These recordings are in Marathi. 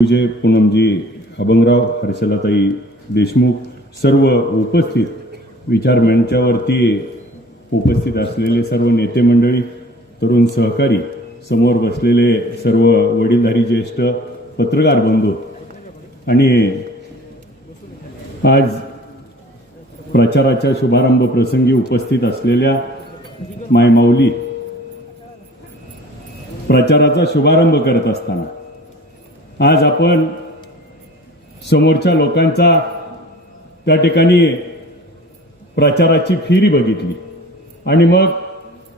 विजय पूनमजी अभंगराव हर्षलाताई देशमुख सर्व उपस्थित विचार मंचावरती उपस्थित असलेले सर्व नेते मंडळी तरुण सहकारी समोर बसलेले सर्व वडीलधारी ज्येष्ठ पत्रकार बंधू आणि आज प्रचाराच्या शुभारंभ प्रसंगी उपस्थित असलेल्या मायमाऊली प्रचाराचा शुभारंभ करत असताना आज आपण समोरच्या लोकांचा त्या ठिकाणी प्रचाराची फेरी बघितली. आणि मग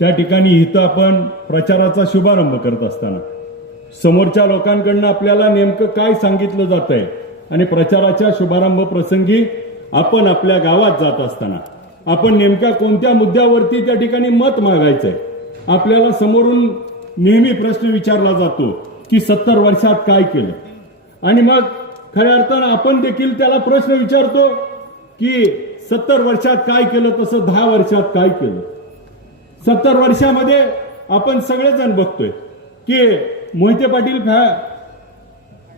त्या ठिकाणी इथं आपण प्रचाराचा शुभारंभ करत असताना समोरच्या लोकांकडनं आपल्याला नेमकं काय सांगितलं जात आहे आणि प्रचाराच्या शुभारंभ प्रसंगी आपण आपल्या गावात जात असताना आपण नेमक्या कोणत्या मुद्द्यावरती त्या ठिकाणी मत मागायचंय? आपल्याला समोरून नेहमी प्रश्न विचारला जातो. की सत्तर वर्षात काय केलं? आणि मग खऱ्या अर्थानं आपण देखील त्याला प्रश्न विचारतो की सत्तर वर्षात काय केलं तसं दहा वर्षात काय केलं? सत्तर वर्षामध्ये आपण सगळेजण बघतोय की मोहिते पाटील फॅ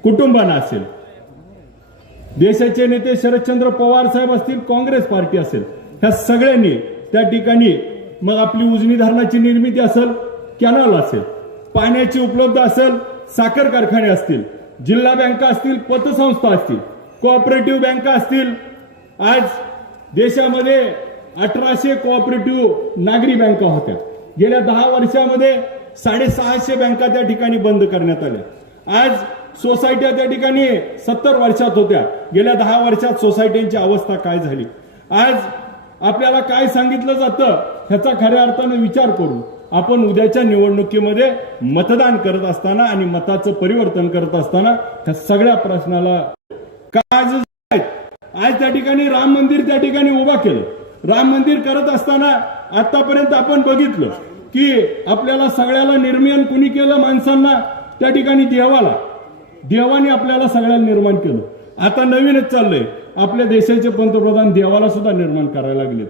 कुटुंबानं असेल. देशाचे नेते शरदचंद्र पवार साहेब असतील काँग्रेस पार्टी असेल ह्या सगळ्यांनी त्या ठिकाणी मग आपली उजनी धरणाची निर्मिती असेल कॅनॉल असेल. पाण्याची उपलब्ध असेल साखर कारखाने असतील जिल्हा बँका असतील पतसंस्था असतील कोऑपरेटिव्ह बँका असतील आज देशामध्ये अठराशे कोऑपरेटिव्ह नागरी बँका होत्या. गेल्या दहा वर्षामध्ये साडेसहाशे बँका त्या ठिकाणी बंद करण्यात आल्या. आज सोसायट्या त्या ठिकाणी सत्तर वर्षात होत्या. गेल्या दहा वर्षात सोसायट्यांची अवस्था काय झाली? आज आपल्याला काय सांगितलं जातं ह्याचा खऱ्या अर्थानं विचार करू आपण उद्याच्या निवडणुकीमध्ये मतदान करत असताना आणि मताचं परिवर्तन करत असताना त्या सगळ्या प्रश्नाला काय आज त्या ठिकाणी राम मंदिर त्या ठिकाणी उभा केलं. राम मंदिर करत असताना आतापर्यंत आपण बघितलं की आपल्याला सगळ्याला निर्माण कुणी केलं माणसांना? त्या ठिकाणी देवाला. देवाने आपल्याला सगळ्याला निर्माण केलं. आता नवीनच चाललंय. आपल्या देशाचे पंतप्रधान देवाला सुद्धा निर्माण करायला लागले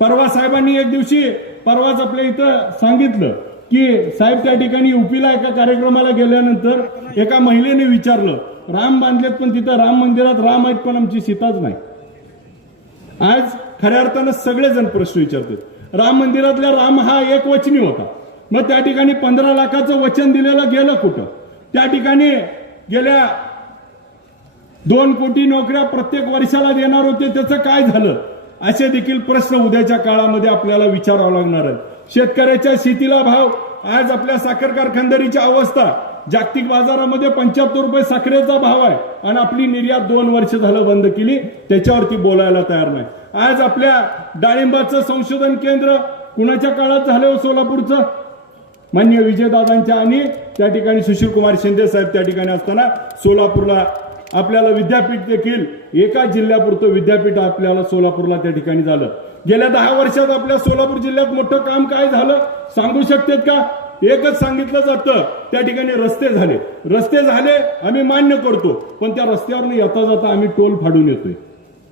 परवा साहेबांनी एक दिवशी परवाच आपल्या इथं सांगितलं की साहेब त्या ठिकाणी युपीला एका कार्यक्रमाला गेल्यानंतर एका महिलेने विचारलं राम बांधलेत पण तिथं राम मंदिरात राम आहेत पण आमची सीताच नाही. आज खऱ्या अर्थानं सगळेजण प्रश्न विचारतात. राम मंदिरातल्या राम हा एक वचनी होता. मग त्या ठिकाणी पंधरा लाखाचं वचन दिलेलं गेलं कुठं? त्या ठिकाणी गेल्या दोन कोटी नोकऱ्या प्रत्येक वर्षाला देणार होते त्याचं काय झालं? असे देखील प्रश्न उद्याच्या काळामध्ये आपल्याला विचारावं लागणार आहे शेतकऱ्याच्या शेतीला भाव आज आपल्या साखर कारखानदारीची अवस्था जागतिक बाजारामध्ये पंच्याहत्तर रुपये साखरेचा भाव आहे आणि आपली निर्यात दोन वर्ष झालं बंद केली त्याच्यावरती बोलायला तयार नाही. आज आपल्या डाळिंबाचं संशोधन केंद्र कुणाच्या काळात झालं हो सोलापूरचं? मान्य विजयदादांच्या आणि त्या ठिकाणी सुशील कुमार शिंदे साहेब त्या ठिकाणी असताना सोलापूरला आपल्याला विद्यापीठ देखील एका जिल्ह्यापुरतं विद्यापीठ आपल्याला सोलापूरला त्या ठिकाणी झालं. गेल्या दहा वर्षात आपल्या सोलापूर जिल्ह्यात मोठं काम काय झालं? सांगू शकतात का? एकच सांगितलं जातं त्या ठिकाणी रस्ते झाले. रस्ते झाले आम्ही मान्य करतो पण त्या रस्त्यावरून येता जाता आम्ही टोल फाडून येतोय.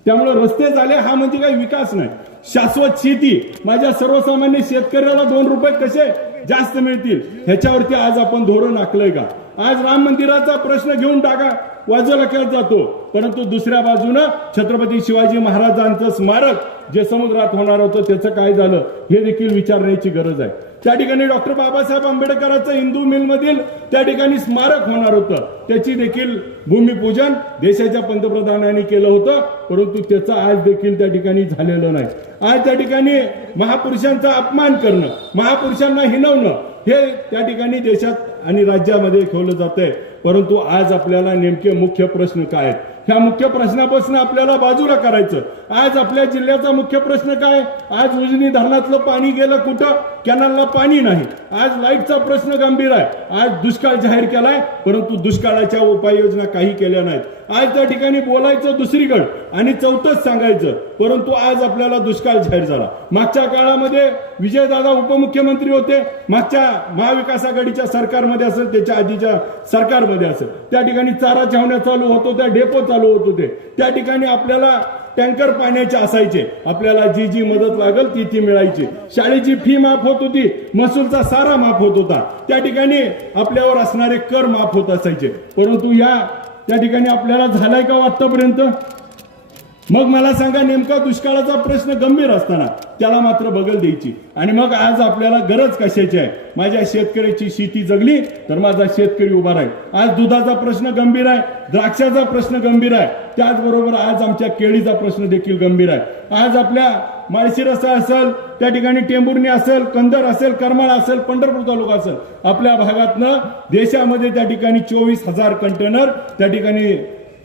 त्यामुळे रस्ते झाले हा म्हणजे काही विकास नाही. शाश्वत शेती माझ्या सर्वसामान्य शेतकऱ्याला दोन रुपये कसे जास्त मिळतील? ह्याच्यावरती आज आपण धोरण आखलंय का? आज राम मंदिराचा प्रश्न घेऊन टाका. वाजवला केला जातो. परंतु दुसऱ्या बाजूनं छत्रपती शिवाजी महाराजांचं स्मारक जे समुद्रात होणार होतं त्याचं काय झालं हे देखील विचारण्याची गरज आहे. त्या ठिकाणी डॉक्टर बाबासाहेब आंबेडकरांचं हिंदू मिलमधील त्या ठिकाणी स्मारक होणार होतं. त्याची देखील भूमिपूजन देशाच्या पंतप्रधानांनी केलं होतं परंतु त्याचं आज देखील त्या ठिकाणी झालेलं नाही. आज त्या ठिकाणी महापुरुषांचा अपमान करणं महापुरुषांना हिनवणं हे त्या ठिकाणी देशात आणि राज्यामध्ये ठेवलं जात आहे परंतु आज आपल्याला नेमके मुख्य प्रश्न काय आहेत? ह्या मुख्य प्रश्नापासून आपल्याला बाजूला करायचं. आज आपल्या जिल्ह्याचा मुख्य प्रश्न काय? आज उजनी धरणातलं पाणी गेलं कुठं? कॅनलला पाणी नाही. आज लाईटचा प्रश्न गंभीर आहे. आज दुष्काळ जाहीर केलाय परंतु दुष्काळाच्या उपाययोजना काही केल्या नाहीत. आज त्या ठिकाणी बोलायचं दुसरीकडं आणि चौथंच सांगायचं परंतु आज आपल्याला दुष्काळ जाहीर झाला. मागच्या काळामध्ये विजयदादा उपमुख्यमंत्री होते. मागच्या महाविकास आघाडीच्या सरकारमध्ये असेल त्याच्या आधीच्या सरकारमध्ये असेल. त्या ठिकाणी चारा छावण्या चालू होत होत्या डेपो चालू होत होते. त्या ठिकाणी आपल्याला टँकर पाण्याचे असायचे. आपल्याला जी जी मदत लागल ती ती मिळायची. शाळेची फी माफ होत होती महसूलचा सारा माफ होत होता. त्या ठिकाणी आपल्यावर असणारे कर माफ होत असायचे. परंतु या त्या ठिकाणी आपल्याला झालाय का हो आतापर्यंत मग मला सांगा नेमका दुष्काळाचा प्रश्न गंभीर असताना त्याला मात्र बगल द्यायची. आणि मग आज आपल्याला गरज कशाची आहे? माझ्या शेतकऱ्याची शेती जगली तर माझा शेतकरी उभा राहील. आज दुधाचा प्रश्न गंभीर आहे द्राक्षाचा प्रश्न गंभीर आहे. त्याचबरोबर आज आमच्या केळीचा प्रश्न देखील गंभीर आहे. आज आपल्या माळशिरसा असेल त्या ठिकाणी टेंबुर्णी असेल कंदर असेल करमाळा असेल पंढरपूर तालुका असेल आपल्या भागातनं देशामध्ये त्या ठिकाणी चोवीस हजार कंटेनर त्या ठिकाणी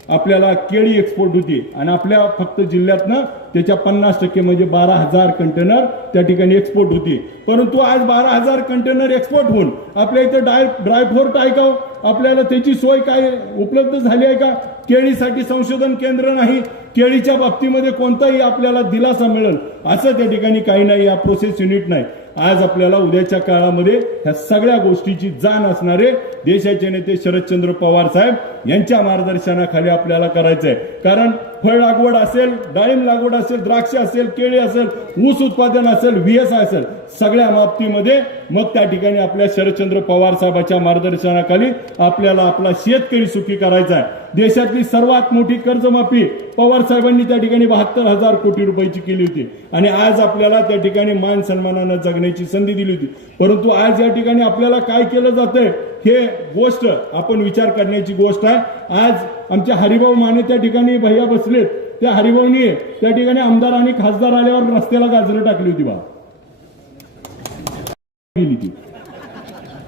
आपल्याला केळी एक्सपोर्ट होती. आणि आपल्या फक्त जिल्ह्यातनं त्याच्या पन्नास टक्के म्हणजे बारा हजार कंटेनर त्या ठिकाणी एक्सपोर्ट होती. परंतु आज बारा हजार कंटेनर एक्सपोर्ट होऊन आपल्या इथं डाय ड्रायफोर्ट आहे का हो? आपल्याला त्याची सोय काय उपलब्ध झाली आहे का? केळीसाठी संशोधन केंद्र नाही. केळीच्या बाबतीमध्ये कोणताही आपल्याला दिलासा मिळेल असं त्या ठिकाणी काही नाही. या प्रोसेस युनिट नाही. आज आपल्याला उद्याच्या काळामध्ये ह्या सगळ्या गोष्टीची जाण असणारे देशाचे नेते शरदचंद्र पवार साहेब यांच्या मार्गदर्शनाखाली आपल्याला करायचं आहे कारण फळ लागवड असेल डाळिंब लागवड असेल द्राक्ष असेल केळी असेल ऊस उत्पादन असेल व्हीएस असेल सगळ्या बाबतीमध्ये मग त्या ठिकाणी आपल्या शरदचंद्र पवार साहेबांच्या मार्गदर्शनाखाली आपल्याला आपला शेतकरी सुखी करायचा आहे. देशातली सर्वात मोठी कर्जमाफी पवार साहेबांनी त्या ठिकाणी बहात्तर हजार कोटी रुपयाची केली होती. आणि आज आपल्याला त्या ठिकाणी मान सन्मानानं जगण्याची संधी दिली होती. परंतु आज या ठिकाणी आपल्याला काय केलं जातंय हे गोष्ट आपण विचार करण्याची गोष्ट आहे. आज आमचे हरिभाऊ माने त्या ठिकाणी भैया बसलेत. त्या हरिभाऊनी त्या ठिकाणी आमदार आणि खासदार आल्यावर रस्त्याला गाजरं टाकली होती बा.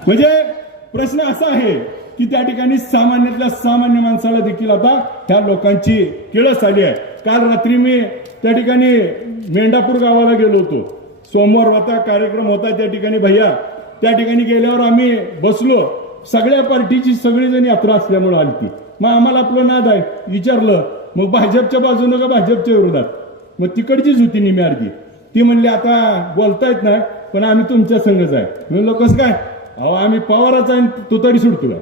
म्हणजे प्रश्न असा आहे की त्या ठिकाणी सामान्यातल्या सामान्य माणसाला देखील आता ह्या लोकांची किळस आली आहे. काल रात्री मी त्या ठिकाणी मेंढापूर गावाला गेलो होतो. सोमवार होता कार्यक्रम होता त्या ठिकाणी भैया. त्या ठिकाणी गेल्यावर आम्ही बसलो. सगळ्या पार्टीची सगळीजण यात्रा असल्यामुळे आली ती मग आम्हाला आपलं नाद आहे. विचारलं मग भाजपच्या बाजूनं का भाजपच्या विरोधात? मग तिकडचीच होती निम्या अर्धी. ती म्हणली आता बोलता येत नाही पण आम्ही तुमच्या संघच आहे. म्हणलं म्हणलो कसं काय? अहो आम्ही पवाराचा आहे तू तरी सुटतो काय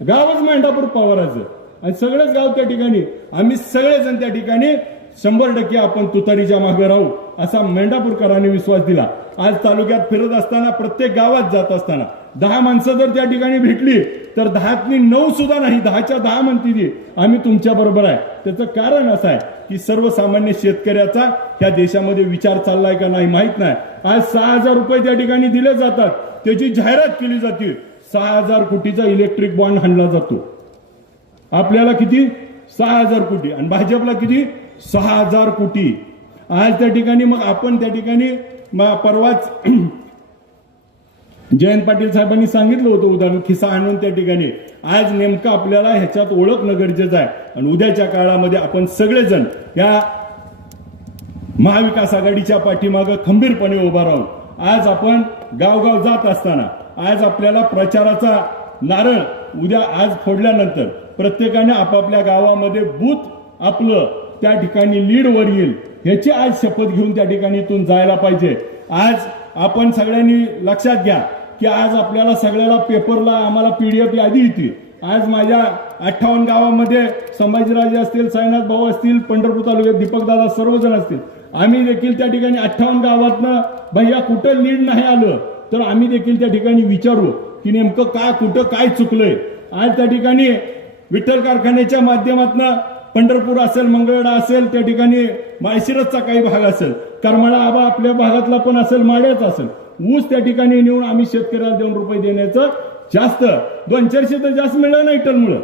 गावच मेंढापूर पवाराचं. आणि सगळंच गाव त्या ठिकाणी. आम्ही सगळेजण त्या ठिकाणी शंभर टक्के आपण तुतारीच्या मागे राहू असा मेंढापूरकरांनी विश्वास दिला. आज तालुक्यात फिरत असताना प्रत्येक गावात जात असताना दहा माणसं जर त्या ठिकाणी भेटली तर दहातली नऊ सुद्धा नाही दहाच्या दहा म्हणती ती. आम्ही तुमच्या बरोबर आहे. त्याचं कारण असं आहे की सर्वसामान्य शेतकऱ्याचा ह्या देशामध्ये विचार चाललाय का नाही माहीत नाही. आज सहा हजार रुपये त्या ठिकाणी दिले जातात. त्याची जाहिरात केली जाते. सहा हजार कोटीचा इलेक्ट्रिक बॉन्ड आणला जातो. आपल्याला किती? सहा हजार कोटी. आणि भाजपला किती? सहा हजार कोटी. आज त्या ठिकाणी मग आपण त्या ठिकाणी परवाच जयंत पाटील साहेबांनी सांगितलं होतं उदाहरण खिसा आणून त्या ठिकाणी. आज नेमकं आपल्याला ह्याच्यात ओळखणं गरजेचं आहे. आणि उद्याच्या काळामध्ये आपण सगळेजण या महाविकास आघाडीच्या पाठीमागं खंबीरपणे उभा राहून आज आपण गावगाव जात असताना आज आपल्याला प्रचाराचा नारळ उद्या आज फोडल्यानंतर प्रत्येकाने आपापल्या गावामध्ये बूथ आपलं त्या ठिकाणी लीडवर येईल ह्याची आज शपथ घेऊन त्या ठिकाणी इथून जायला पाहिजे. आज आपण सगळ्यांनी लक्षात घ्या की आज आपल्याला सगळ्याला पेपरला आम्हाला पीडीएफ यादी येते आज माझ्या अठ्ठावन्न गावामध्ये संभाजीराजे असतील साईनाथ भाऊ असतील पंढरपूर तालुक्यात दीपकदादा सर्वजण असतील. आम्ही देखील त्या ठिकाणी अठ्ठावन्न गावातनं भैया कुठं लीड नाही आलं? तर आम्ही देखील त्या ठिकाणी विचारू की नेमकं काय कुठं काय चुकलंय. आज त्या ठिकाणी विठ्ठल कारखान्याच्या माध्यमातून पंढरपूर असेल मंगळवेढा असेल त्या ठिकाणी माळशिरसचा काही भाग असेल करमाळा आबा आपल्या भागातला पण असेल माळ्याचा असेल ऊस त्या ठिकाणी नेऊन आम्ही शेतकऱ्याला दोन रुपये देण्याचं जास्त दोन चारशे तर जास्त मिळलं नाही टनमुळं.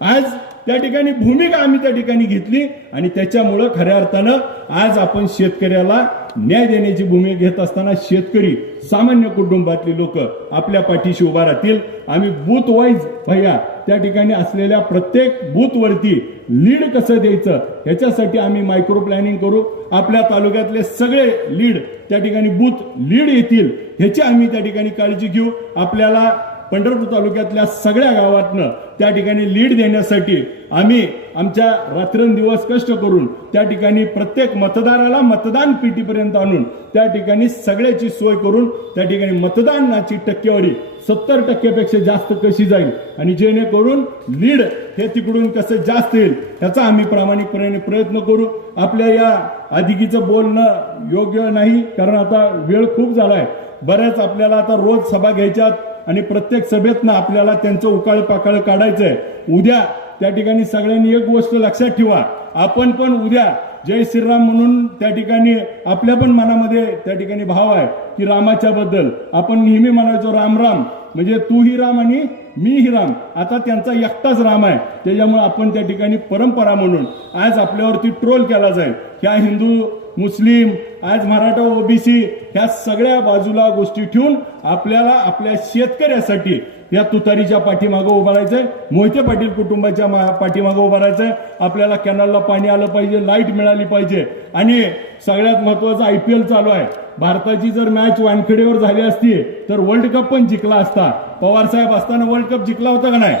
आज त्या ठिकाणी भूमिका आम्ही त्या ठिकाणी घेतली आणि त्याच्यामुळं खऱ्या अर्थानं आज आपण शेतकऱ्याला न्याय देण्याची भूमिका घेत असताना शेतकरी सामान्य कुटुंबातली लोक आपल्या पाठीशी उभा राहतील. आम्ही बूथ वाईज भैया त्या ठिकाणी असलेल्या प्रत्येक बूथवरती लीड कसं द्यायचं ह्याच्यासाठी आम्ही मायक्रो प्लॅनिंग करू. आपल्या तालुक्यातले सगळे लीड त्या ठिकाणी बूथ लीड येतील ह्याची आम्ही त्या ठिकाणी काळजी घेऊ. आपल्याला पंढरपूर तालुक्यातल्या सगळ्या गावातनं त्या ठिकाणी लीड देण्यासाठी आम्ही आमच्या रात्रंदिवस कष्ट करून त्या ठिकाणी प्रत्येक मतदाराला मतदान पेटीपर्यंत आणून त्या ठिकाणी सगळ्याची सोय करून त्या ठिकाणी मतदानाची टक्केवारी सत्तर टक्क्यापेक्षा जास्त कशी जाईल आणि जेणेकरून लीड हे तिकडून कसं जास्त येईल ह्याचा आम्ही प्रामाणिकपणे प्रयत्न करू. आपल्या या अधिकीचं बोलणं योग्य नाही कारण आता वेळ खूप झाला आहे बऱ्याच आपल्याला आता रोज सभा घ्यायच्यात. आणि प्रत्येक सभेतनं आपल्याला त्यांचं उकाळ पाकाळ काढायचंय. उद्या त्या ठिकाणी सगळ्यांनी एक गोष्ट लक्षात ठेवा. आपण पण उद्या जय श्रीराम म्हणून त्या ठिकाणी आपल्या पण मनामध्ये त्या ठिकाणी भाव आहे की रामाच्या बद्दल. आपण नेहमी म्हणायचो राम राम. म्हणजे तूही राम आणि मीही राम. आता त्यांचा एकटाच राम आहे. त्याच्यामुळे आपण त्या ठिकाणी परंपरा म्हणून आज आपल्यावरती ट्रोल केला जाईल. ह्या हिंदू मुस्लिम आज मराठा ओबीसी ह्या सगळ्या बाजूला गोष्टी ठेवून आपल्याला आपल्या शेतकऱ्यासाठी या तुतारीच्या पाठीमागं उभं राहायचंय. मोहिते पाटील कुटुंबाच्या पाठीमागं उभं राहायचंय. आपल्याला कॅनलला पाणी आलं पाहिजे लाइट मिळाली पाहिजे. आणि सगळ्यात महत्वाचं आय पी एल चालू आहे. भारताची जर मॅच वानखेडेवर झाली असती तर वर्ल्ड कप पण जिंकला असता. पवार साहेब असताना वर्ल्ड कप जिंकला होता का नाही?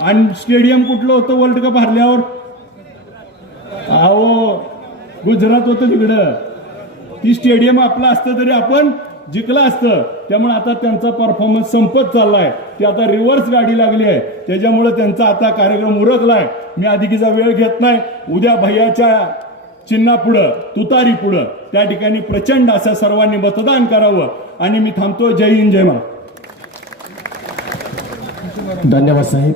आणि स्टेडियम कुठलं होतं वर्ल्ड कप हरल्यावर? अहो गुजरात होतं तिकडं. ती स्टेडियम आपलं असतं तरी आपण जिंकलं असतं. त्यामुळे आता त्यांचा परफॉर्मन्स संपत चाललाय. ती आता रिव्हर्स गाडी लागली आहे. त्याच्यामुळे त्यांचा आता कार्यक्रम उरकलाय. मी अधिकीचा वेळ घेत नाही. उद्या भैयाच्या चिन्हा पुढं तुतारी पुढं त्या ठिकाणी प्रचंड असं सर्वांनी मतदान करावं. आणि मी थांबतो. जय हिंद जय महाराज धन्यवाद साहेब.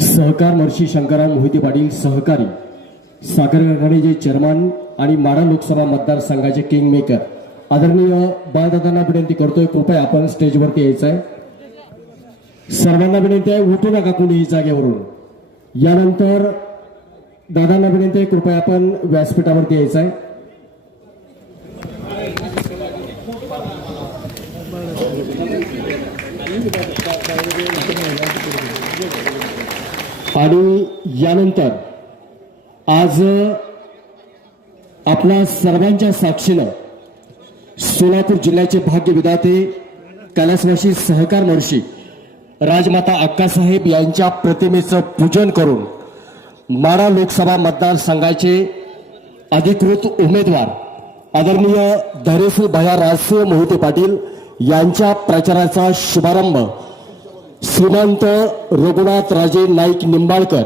सहकार महर्षी शंकरराव मोहिते पाटील सहकारी. साखर कारखान्याचे चेअरमन आणि माढा लोकसभा मतदारसंघाचे किंग मेकर आदरणीय बाळदादांना विनंती करतोय कृपया आपण स्टेजवरती यायचं आहे सर्वांना विनंती आहे उठू नका कुणीही जागेवरून. यानंतर दादांना विनंती आहे कृपया आपण व्यासपीठावरती यायचं आहे आणि यानंतर आज आपल्या सर्वांच्या साक्षीनं सोलापूर जिल्ह्याचे भाग्य विधाते कलासवाशी सहकार महर्षी राजमाता अक्कासाहेब यांच्या प्रतिमेचं पूजन करून माडा लोकसभा मतदारसंघाचे अधिकृत उमेदवार आदरणीय धरेसू भया राजसिंह मोहिते पाटील यांच्या प्रचाराचा शुभारंभ श्रीमंत रघुनाथ राजे नाईक निंबाळकर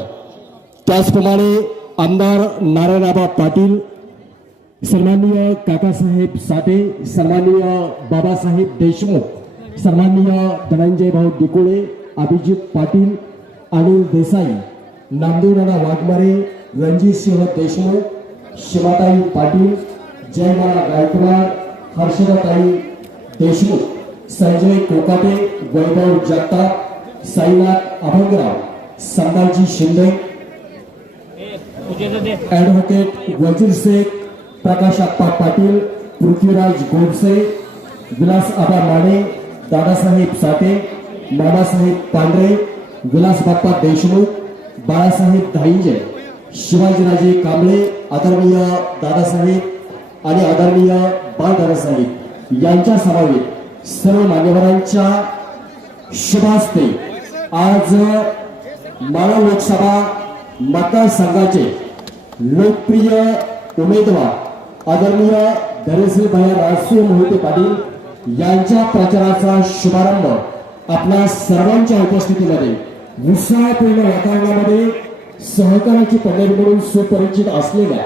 त्याचप्रमाणे आमदार नारायणाबा पाटील सन्माननीय काकासाहेब साठे सन्माननीय बाबासाहेब देशमुख सन्माननीय धनंजय भाऊ डिकोळे अभिजित पाटील अनिल देसाई नामदेवराणा वाघमारे रणजित सिंह देशमुख शिवाताई पाटील जयमाला गायकवाड हर्षदाताई देशमुख संजय कोकाटे वैभव जगताप साईनाथ अभंगराव संभाजी शिंदे ऍडव्होकेट वजीर शेख प्रकाश आप्पा पाटील पृथ्वीराज गोडसे विलास आबा माने दादासाहेब साठे मामासाहेब पांढरे विलास बाप्पा देशमुख बाळासाहेब धाईंजे शिवाजीराजे कांबळे आदरणीय दादासाहेब आणि आदरणीय बाळदादासाहेब यांच्या समावेत सर्व मान्यवरांच्या शुभास्ते आज माळा लोकसभा मतदारसंघाचे लोकप्रिय उमेदवार आदरणीय धैर्यसिंह भाई राजसिंह मोहिते पाटील यांच्या प्रचाराचा शुभारंभ आपल्या सर्वांच्या उपस्थितीमध्ये उत्साहपूर्ण वातावरणामध्ये सहकाराची पंढरी म्हणून सुपरिचित असलेल्या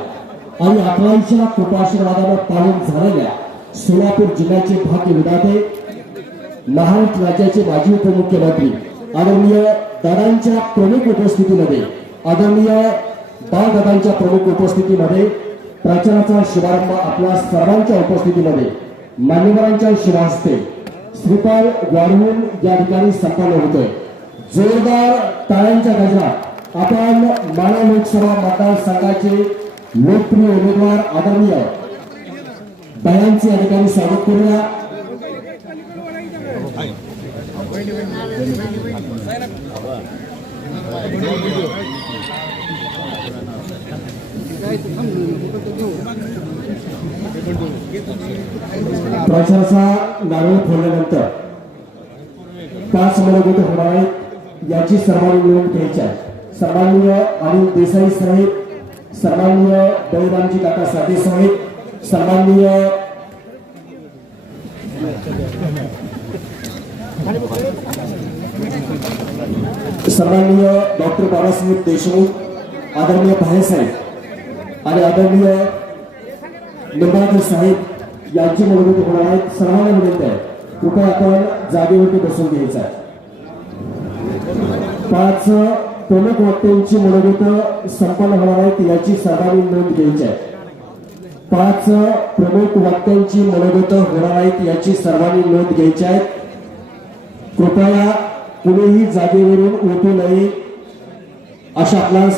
आणि अकराईच्या कृपाशीर्वादानं पालन झालेल्या सोलापूर जिल्ह्याचे भाग्य विधाते महाराष्ट्र राज्याचे माजी उपमुख्यमंत्री आदरणीय दादांच्या प्रमुख उपस्थितीमध्ये आदरणीय बाळदादांच्या प्रमुख उपस्थितीमध्ये प्रचाराचा शुभारंभ आपल्या सर्वांच्या उपस्थितीमध्ये मान्यवरांच्या शुभास्ते श्रीपाल वाढवून या ठिकाणी संपन्न होतोय. जोरदार टाळ्यांच्या गजरात आपण माळा लोकसभा मतदारसंघाचे लोकप्रिय उमेदवार आदरणीय दयांचे या ठिकाणी स्वागत करूया. प्रशासा नारळ फोडल्यानंतर पाच मनोगत होणार आहेत याची सर्वांनी निवडणूक घ्यायची आहे. सन्माननीय अनिल देसाई साहेब सर्वांनीय बळीरामजी काका साधे साहेब सर्वांनीय सर्वांनीय डॉक्टर बाबासाहेब देशमुख आदरणीय भायसाहेब आणि आदरणीय निंबाळकर साहेब यांची मनोगत होणार आहेत सर्वांना विनंती आहे. कृपया आपण जागेवरती बसून घ्यायचा आहे. पाच प्रमुख वक्त्यांची मनोगत संपन्न होणार आहेत याची सर्वांनी नोंद घ्यायची आहे. पाच प्रमुख वक्त्यांची मनोगत होणार आहेत याची सर्वांनी नोंद घ्यायची आहे. कृपया कुणीही जागेवरून उठू नये अशा आपला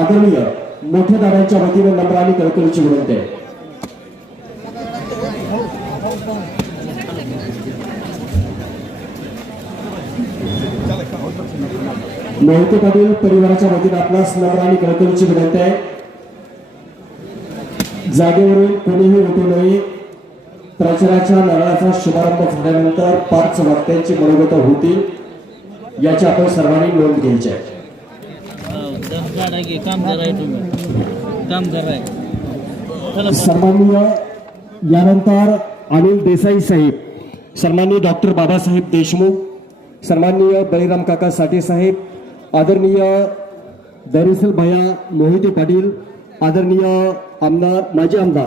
आदरणीय मोठ्या दादांच्या वतीने नम्र आणि कळकळीची विनंती आहे. मोहिते पाटील परिवाराच्या वतीने आपणास नम्र आणि कळकळीची विनंती आहे. जागेवरून कोणीही उठू नये. प्रचाराच्या नारळाचा शुभारंभ झाल्यानंतर पाच वाक्यांची मनोगत होती याची आपण सर्वांनी नोंद घ्यायची आहे. दम की काम कराय तुम्ही काम कराय सन्माननीय यानंतर अनिल देसाई साहेब सन्माननीय डॉक्टर बाबासाहेब देशमुख सन्माननीय बळीराम काका साठे साहेब आदरणीय दरिसल भया मोहिते पाटील आदरणीय आमदार माजी आमदार.